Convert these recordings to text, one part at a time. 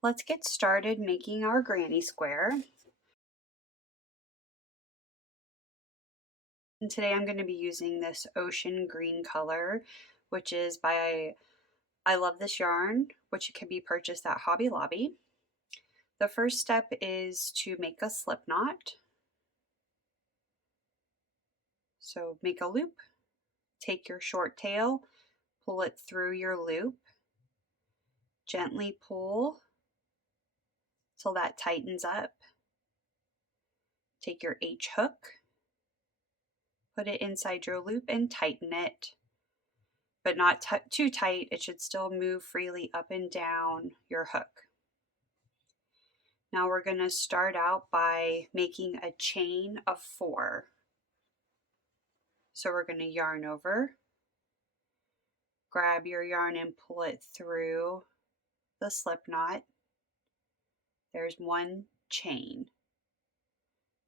Let's get started making our granny square. And today I'm going to be using this ocean green color, which is by I Love This Yarn, which can be purchased at Hobby Lobby. The first step is to make a slip knot. So make a loop, take your short tail, pull it through your loop, gently pull till that tightens up. Take your H hook, put it inside your loop and tighten it, but not too tight. It should still move freely up and down your hook. Now we're going to start out by making a chain of 4. So we're going to yarn over, grab your yarn and pull it through the slip knot. There's 1 chain.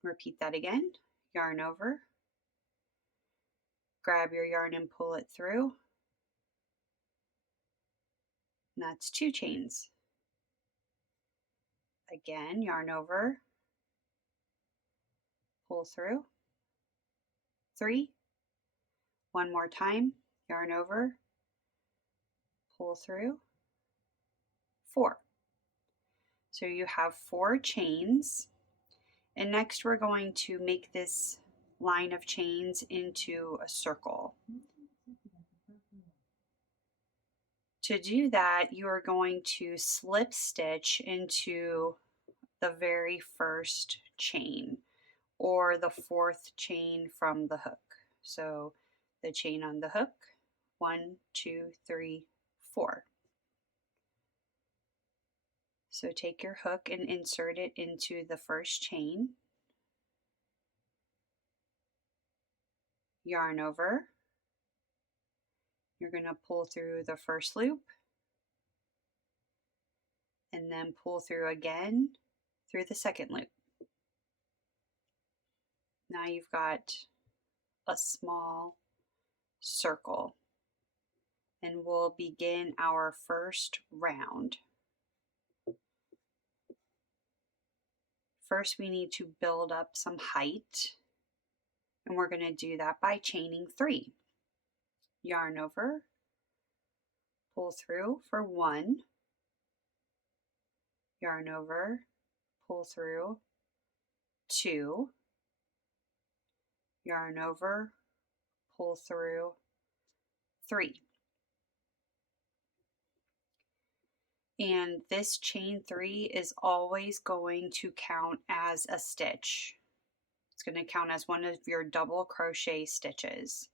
Repeat that again. Yarn over, grab your yarn and pull it through. And that's 2 chains. Again, yarn over, pull through, 3. One more time, yarn over, pull through, 4. So you have 4 chains. And next we're going to make this line of chains into a circle. To do that, you are going to slip stitch into the very first chain, or the 4th chain from the hook. So the chain on the hook, 1, 2, 3, 4. So take your hook and insert it into the first chain. Yarn over. You're going to pull through the first loop and then pull through again through the second loop. Now you've got a small circle, and we'll begin our first round. First, we need to build up some height, and we're going to do that by chaining 3. Yarn over, pull through for 1, yarn over, pull through 2, yarn over, pull through 3. And this chain 3 is always going to count as a stitch. It's going to count as one of your double crochet stitches.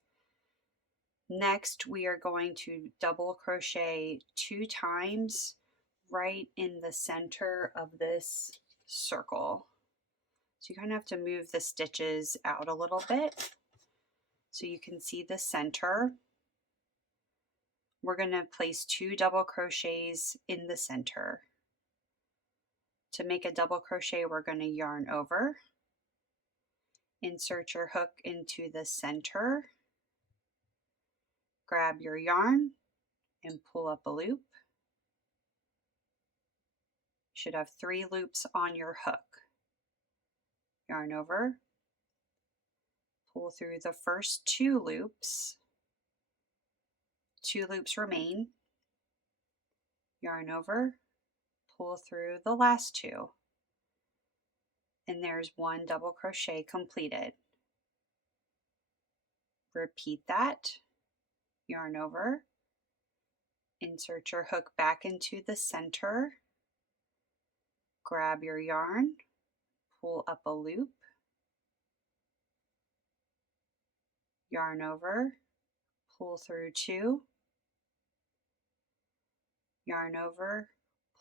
Next, we are going to double crochet 2 times right in the center of this circle. So you kind of have to move the stitches out a little bit so you can see the center. We're going to place 2 double crochets in the center. To make a double crochet, we're going to yarn over, insert your hook into the center, grab your yarn and pull up a loop. You should have 3 loops on your hook. Yarn over, pull through the first 2 loops, 2 loops remain, yarn over, pull through the last 2, and there's 1 double crochet completed. Repeat that, yarn over, insert your hook back into the center, grab your yarn, pull up a loop, yarn over, pull through 2, yarn over,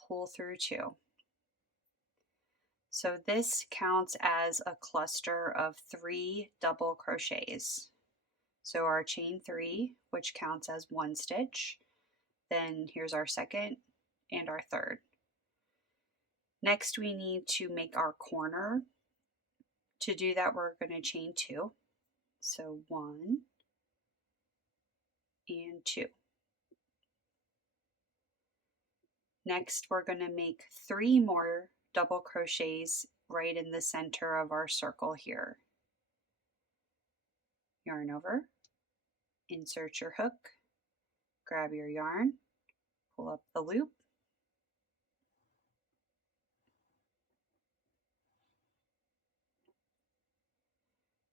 pull through 2. So this counts as a cluster of 3 double crochets. So our chain 3, which counts as 1 stitch, then here's our second and our third. Next, we need to make our corner. To do that, we're going to chain 2. So 1 and 2. Next, we're going to make 3 more double crochets right in the center of our circle here. Yarn over, insert your hook, grab your yarn, pull up the loop,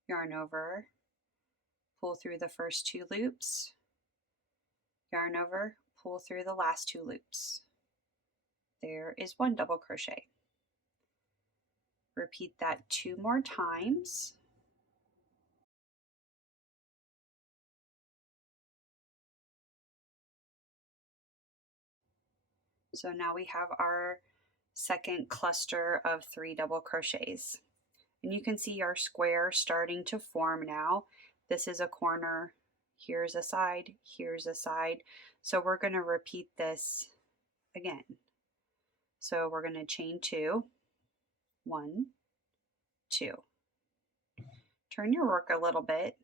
yarn over, pull through the first 2 loops, yarn over, pull through the last 2 loops. There is 1 double crochet. Repeat that 2 more times. So now we have our second cluster of 3 double crochets. And you can see our square starting to form now. This is a corner, here's a side, here's a side. So we're going to repeat this again. So we're going to chain 2, 1, 2. Turn your work a little bit.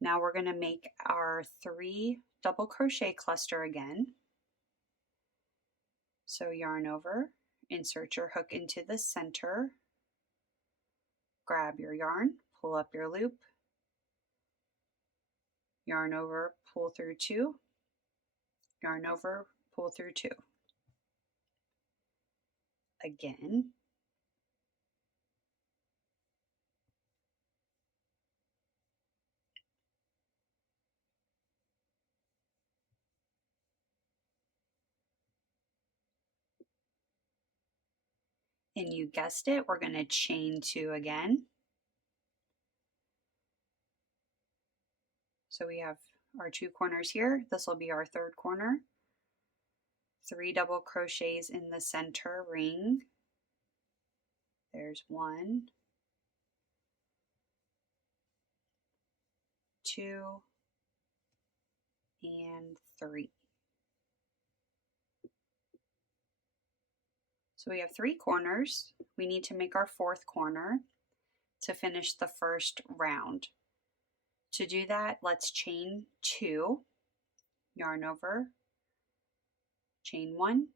Now we're going to make our 3 double crochet cluster again. So yarn over, insert your hook into the center, grab your yarn, pull up your loop, yarn over, pull through 2, yarn over, pull through 2. Again. And you guessed it, we're going to chain 2 again. So we have our 2 corners here. This will be our 3rd corner. 3 double crochets in the center ring. There's 1, 2, and 3. So we have 3 corners. We need to make our 4th corner to finish the first round. To do that, let's chain 2, yarn over, chain 1,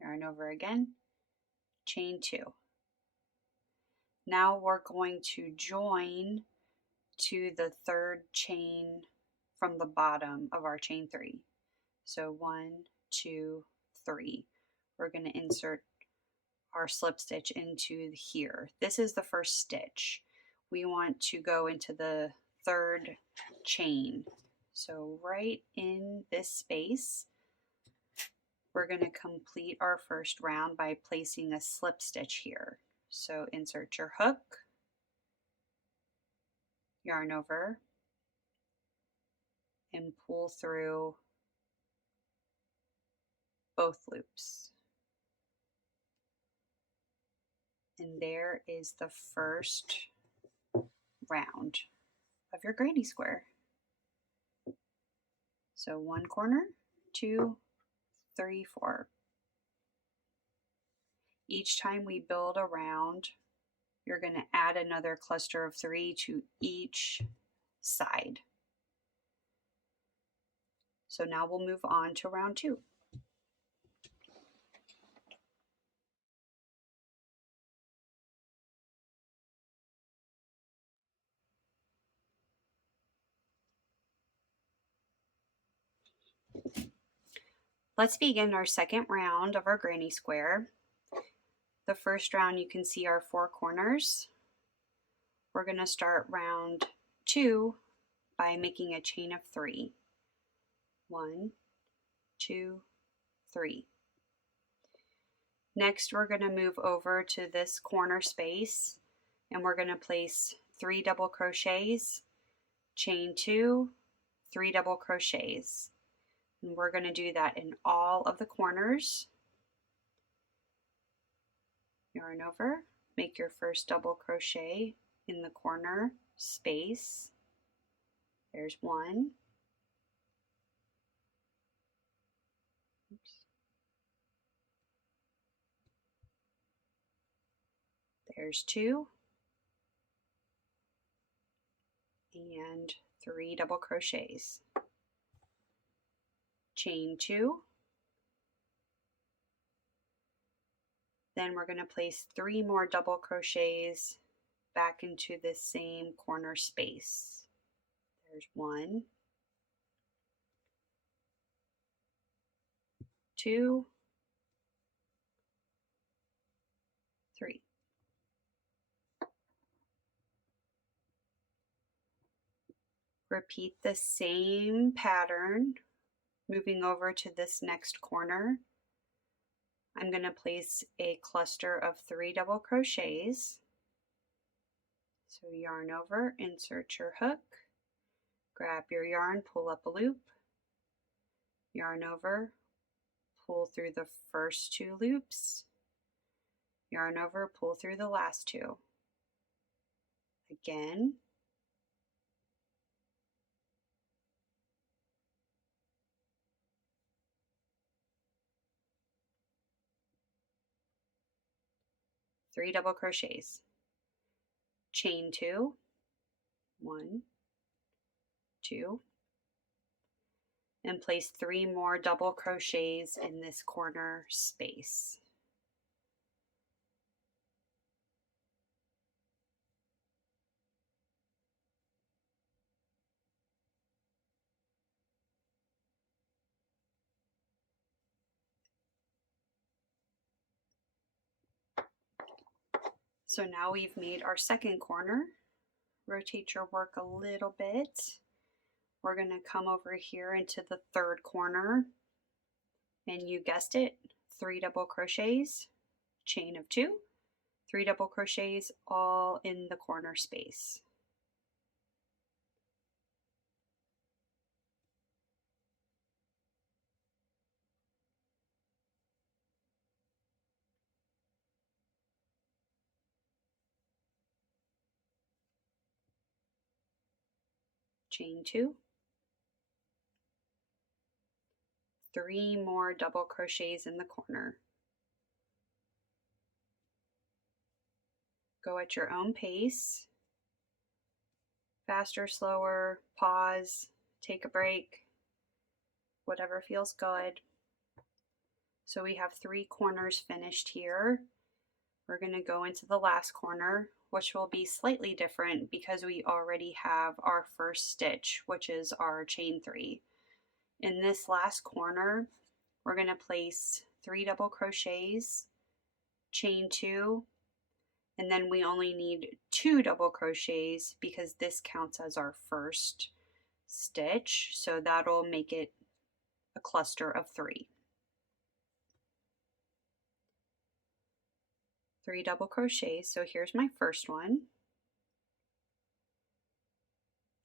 yarn over again, chain 2. Now we're going to join to the 3rd chain from the bottom of our chain 3. So 1, 2, 3. We're going to insert our slip stitch into here. This is the first stitch. We want to go into the 3rd chain. So right in this space, we're going to complete our first round by placing a slip stitch here. So insert your hook, yarn over, and pull through both loops. And there is the first round of your granny square. So 1 corner, 2, 3, 4. Each time we build a round, you're going to add another cluster of 3 to each side. So now we'll move on to round 2. Let's begin our second round of our granny square. The first round, you can see our 4 corners. We're going to start round 2 by making a chain of 3. 1, 2, 3. Next, we're going to move over to this corner space and we're going to place 3 double crochets, chain 2, 3 double crochets. And we're going to do that in all of the corners. Yarn over, make your first double crochet in the corner space. There's 1. Oops. There's 2. And 3 double crochets. Chain 2, Then we're going to place 3 more double crochets back into this same corner space. There's 1, 2, 3. Repeat the same pattern, moving over to this next corner. I'm going to place a cluster of 3 double crochets. So yarn over, insert your hook, grab your yarn, pull up a loop, yarn over, pull through the first 2 loops, yarn over, pull through the last 2. Again. Three double crochets. Chain 2, 1, 2, and place 3 more double crochets in this corner space. So now we've made our second corner. Rotate your work a little bit. We're going to come over here into the third corner, and you guessed it, 3 double crochets, chain of 2, 3 double crochets all in the corner space. Chain 2, 3 more double crochets in the corner. Go at your own pace, faster, slower, pause, take a break, whatever feels good. So we have 3 corners finished here. We're going to go into the last corner, which will be slightly different because we already have our first stitch, which is our chain 3. In this last corner, we're going to place 3 double crochets, chain 2, and then we only need 2 double crochets because this counts as our first stitch, so that'll make it a cluster of 3. 3 double crochets, so here's my first one,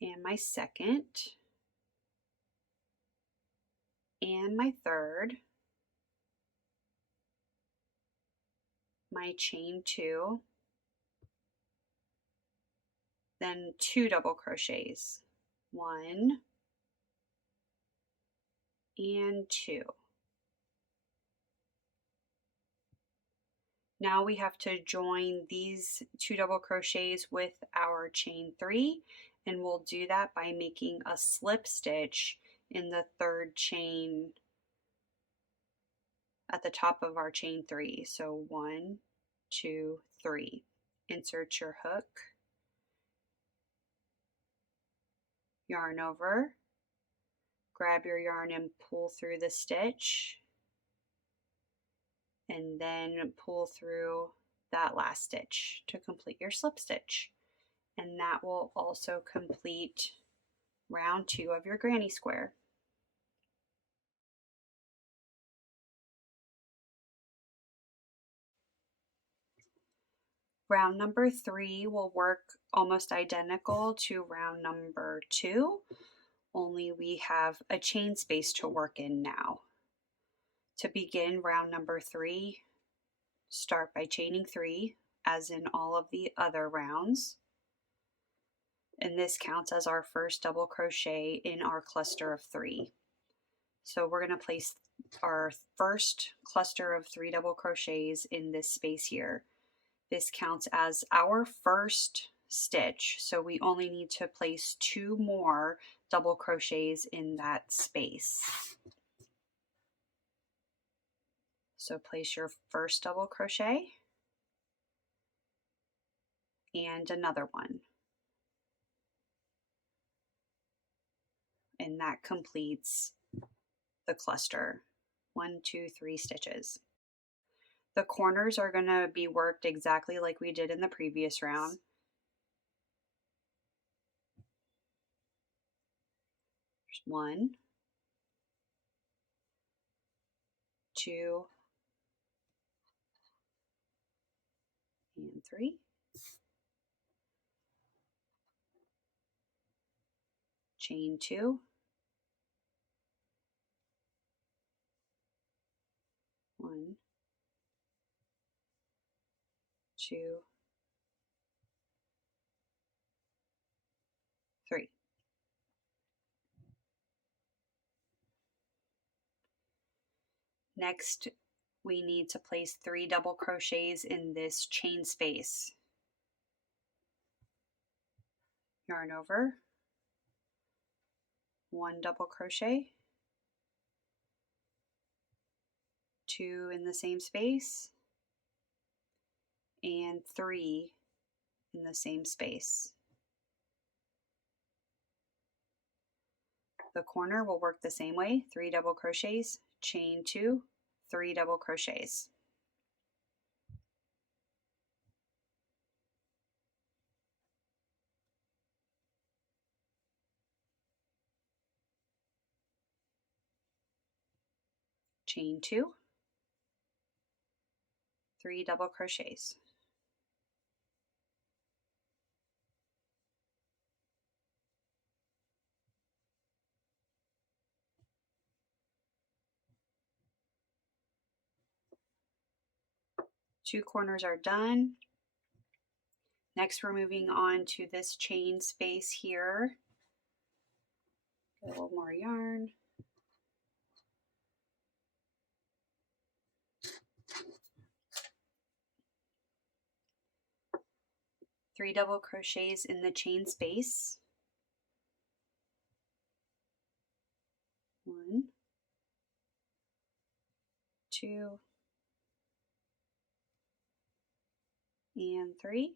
and my second, and my third, my chain 2, then 2 double crochets, 1 and 2. Now we have to join these 2 double crochets with our chain 3, and we'll do that by making a slip stitch in the third chain at the top of our chain 3. So 1, 2, 3. Insert your hook, yarn over, grab your yarn and pull through the stitch, and then pull through that last stitch to complete your slip stitch. And that will also complete round 2 of your granny square. Round number 3 will work almost identical to round number 2, only we have a chain space to work in now. To begin round number 3, start by chaining 3, as in all of the other rounds. And this counts as our first double crochet in our cluster of 3. So we're going to place our first cluster of 3 double crochets in this space here. This counts as our first stitch, so we only need to place 2 more double crochets in that space. So place your first double crochet and another one. And that completes the cluster. 1, 2, 3 stitches. The corners are going to be worked exactly like we did in the previous round. There's 1, 2, and 3. Chain 2, 1, 2, 3. Next, we need to place 3 double crochets in this chain space. Yarn over, 1 double crochet, 2 in the same space, and 3 in the same space. The corner will work the same way, 3 double crochets, chain 2, 3 double crochets. Chain 2, 3 double crochets. Two corners are done. Next, we're moving on to this chain space here. Get a little more yarn. Three double crochets in the chain space. 1, 2, and 3.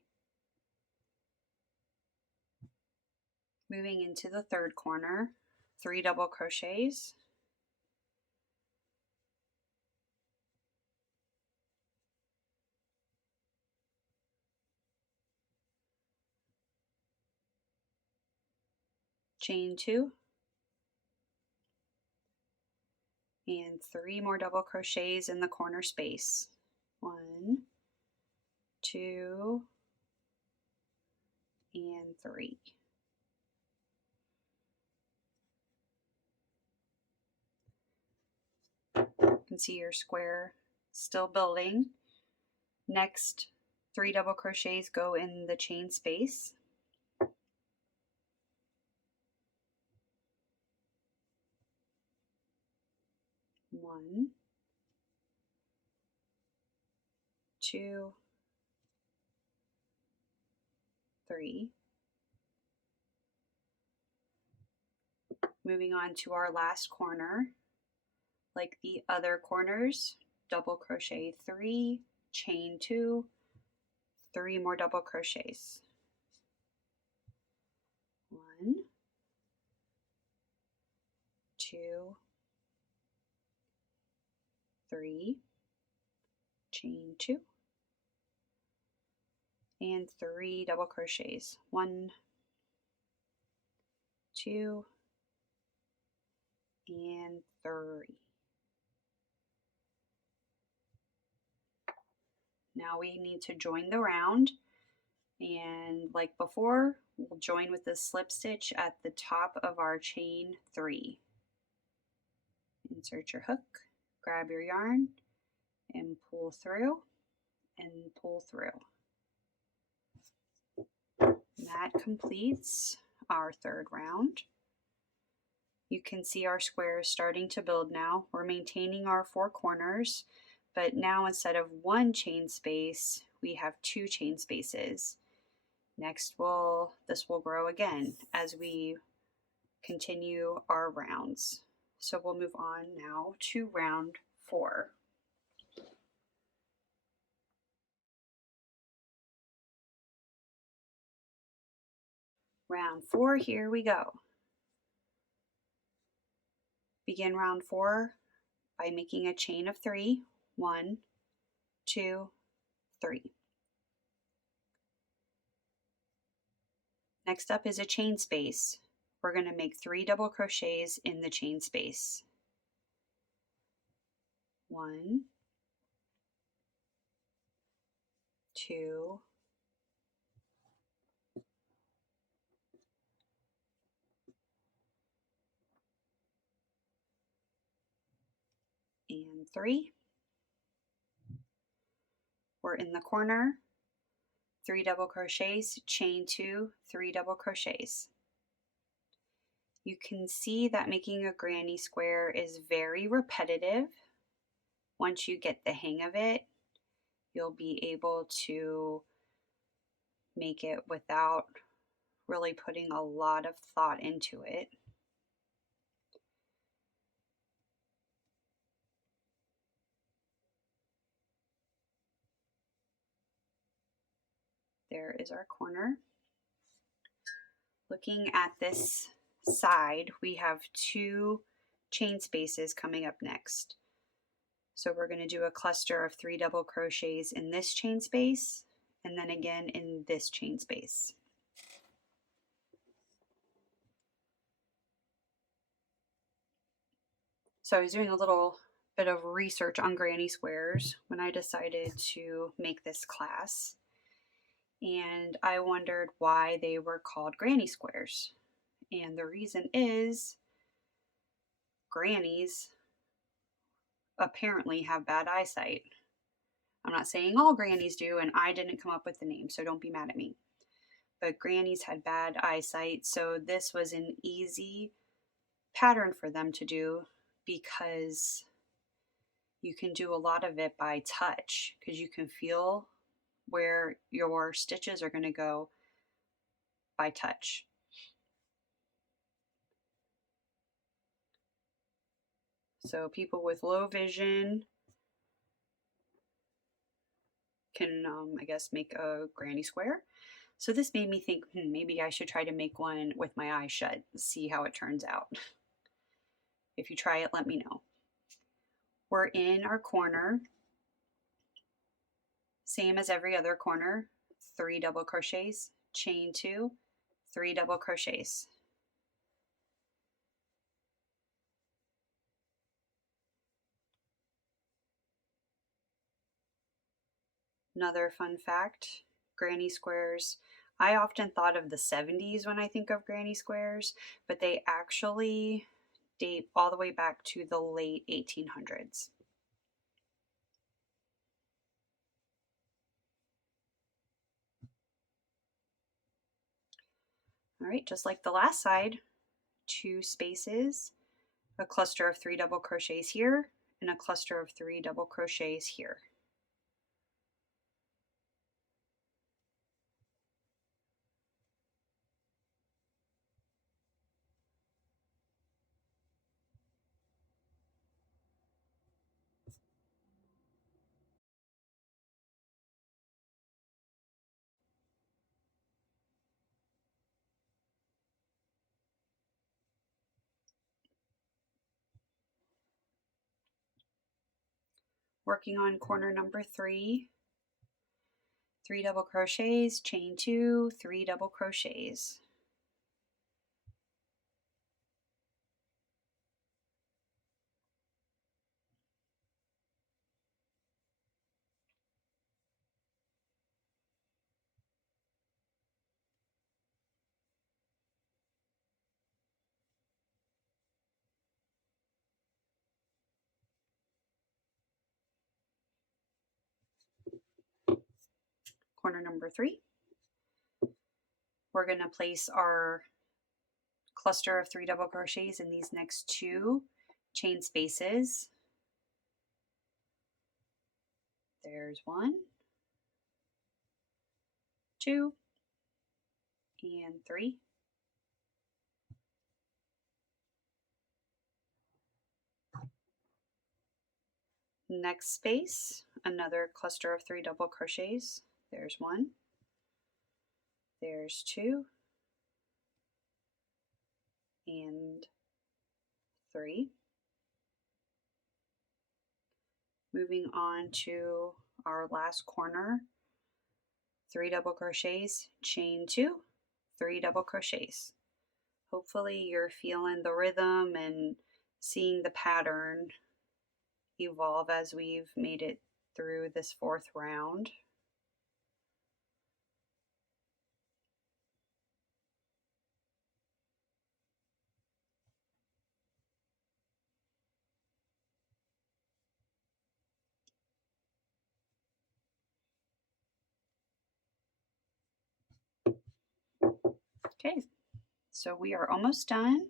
Moving into the third corner, 3 double crochets. Chain 2, and 3 more double crochets in the corner space. 1, 2, and 3. You can see your square still building. Next, 3 double crochets go in the chain space. 1, 2, 3. Moving on to our last corner. Like the other corners, double crochet 3, chain 2, 3 more double crochets. 1, 2, 3, chain 2, and 3 double crochets. 1, 2, and 3. Now we need to join the round, and like before, we'll join with the slip stitch at the top of our chain 3. Insert your hook, grab your yarn, and pull through and pull through. That completes our third round. You can see our square is starting to build now. We're maintaining our 4 corners, but now instead of 1 chain space, we have 2 chain spaces. Next, this will grow again as we continue our rounds. So we'll move on now to round 4. Round 4, here we go. Begin round 4 by making a chain of 3. 1, 2, 3. Next up is a chain space. We're going to make 3 double crochets in the chain space. 1, 2, and 3. We're in the corner, 3 double crochets, chain 2, 3 double crochets. You can see that making a granny square is very repetitive. Once you get the hang of it, you'll be able to make it without really putting a lot of thought into it. There is our corner. Looking at this side, we have 2 chain spaces coming up next. So we're going to do a cluster of 3 double crochets in this chain space, and then again in this chain space. So I was doing a little bit of research on granny squares when I decided to make this class, and I wondered why they were called granny squares. And the reason is grannies apparently have bad eyesight. I'm not saying all grannies do, and I didn't come up with the name, so don't be mad at me. But grannies had bad eyesight, so this was an easy pattern for them to do because you can do a lot of it by touch, because you can feel where your stitches are going to go by touch. So people with low vision can, I guess, make a granny square. So this made me think, maybe I should try to make one with my eyes shut, see how it turns out. If you try it, let me know. We're in our corner, same as every other corner, 3 double crochets, chain 2, 3 double crochets. Another fun fact, granny squares, I often thought of the 70s when I think of granny squares, but they actually date all the way back to the late 1800s. All right, just like the last side, 2 spaces, a cluster of 3 double crochets here, and a cluster of 3 double crochets here. Working on corner number 3, 3 double crochets, chain 2, 3 double crochets. Corner number 3. We're going to place our cluster of 3 double crochets in these next 2 chain spaces. There's 1, 2, and 3. Next space, another cluster of 3 double crochets. There's 1, there's 2, and 3. Moving on to our last corner, 3 double crochets, chain 2, 3 double crochets. Hopefully you're feeling the rhythm and seeing the pattern evolve as we've made it through this 4th round. Okay, so we are almost done.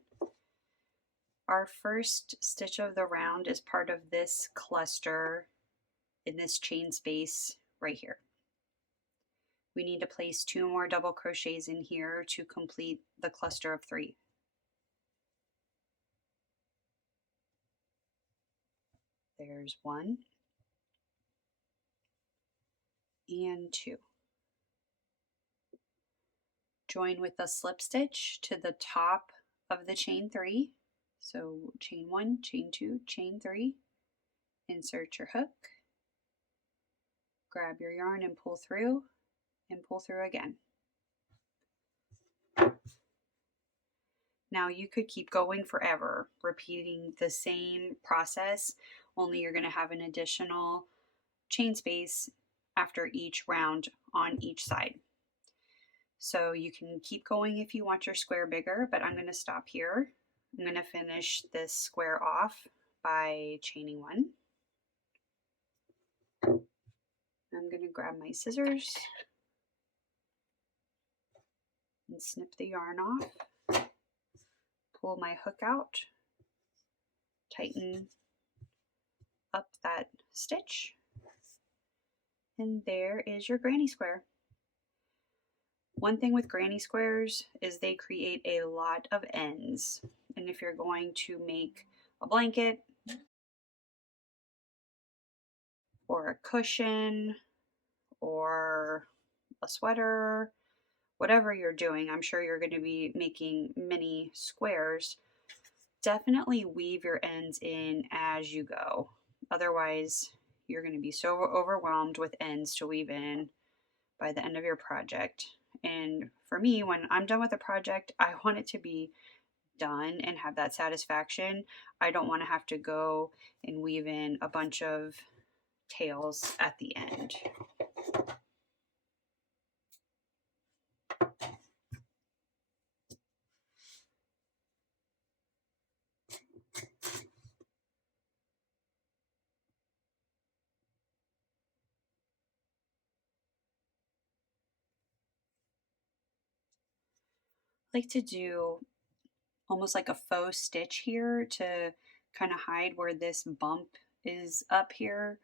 Our first stitch of the round is part of this cluster in this chain space right here. We need to place 2 more double crochets in here to complete the cluster of 3. There's 1 and 2. Join with a slip stitch to the top of the chain 3. So chain 1, chain 2, chain 3. Insert your hook. Grab your yarn and pull through again. Now you could keep going forever, repeating the same process, only you're going to have an additional chain space after each round on each side. So you can keep going if you want your square bigger, but I'm going to stop here. I'm going to finish this square off by chaining 1. I'm going to grab my scissors and snip the yarn off. Pull my hook out, tighten up that stitch, and there is your granny square. One thing with granny squares is they create a lot of ends, and if you're going to make a blanket or a cushion or a sweater, whatever you're doing, I'm sure you're going to be making many squares. Definitely weave your ends in as you go. Otherwise, you're going to be so overwhelmed with ends to weave in by the end of your project. And for me, when I'm done with a project, I want it to be done and have that satisfaction. I don't want to have to go and weave in a bunch of tails at the end. I like to do almost like a faux stitch here to kind of hide where this bump is up here.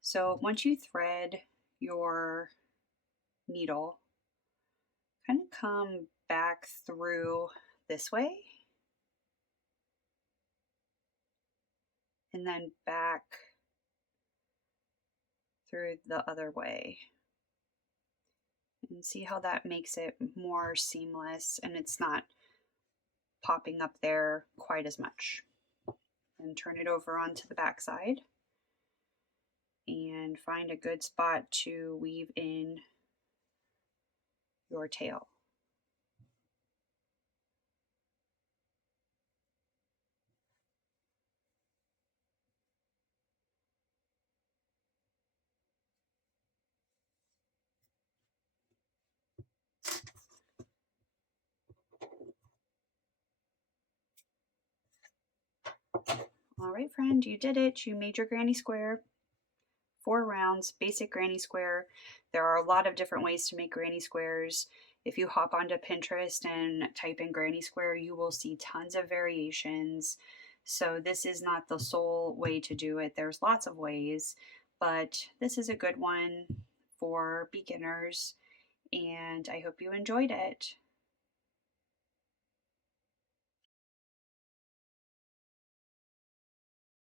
So once you thread your needle, kind of come back through this way and then back through the other way. And see how that makes it more seamless and it's not popping up there quite as much. And turn it over onto the back side and find a good spot to weave in your tail. All right, friend, you did it. You made your granny square. 4 rounds, basic granny square. There are a lot of different ways to make granny squares. If you hop onto Pinterest and type in granny square, you will see tons of variations. So this is not the sole way to do it. There's lots of ways, but this is a good one for beginners, and I hope you enjoyed it.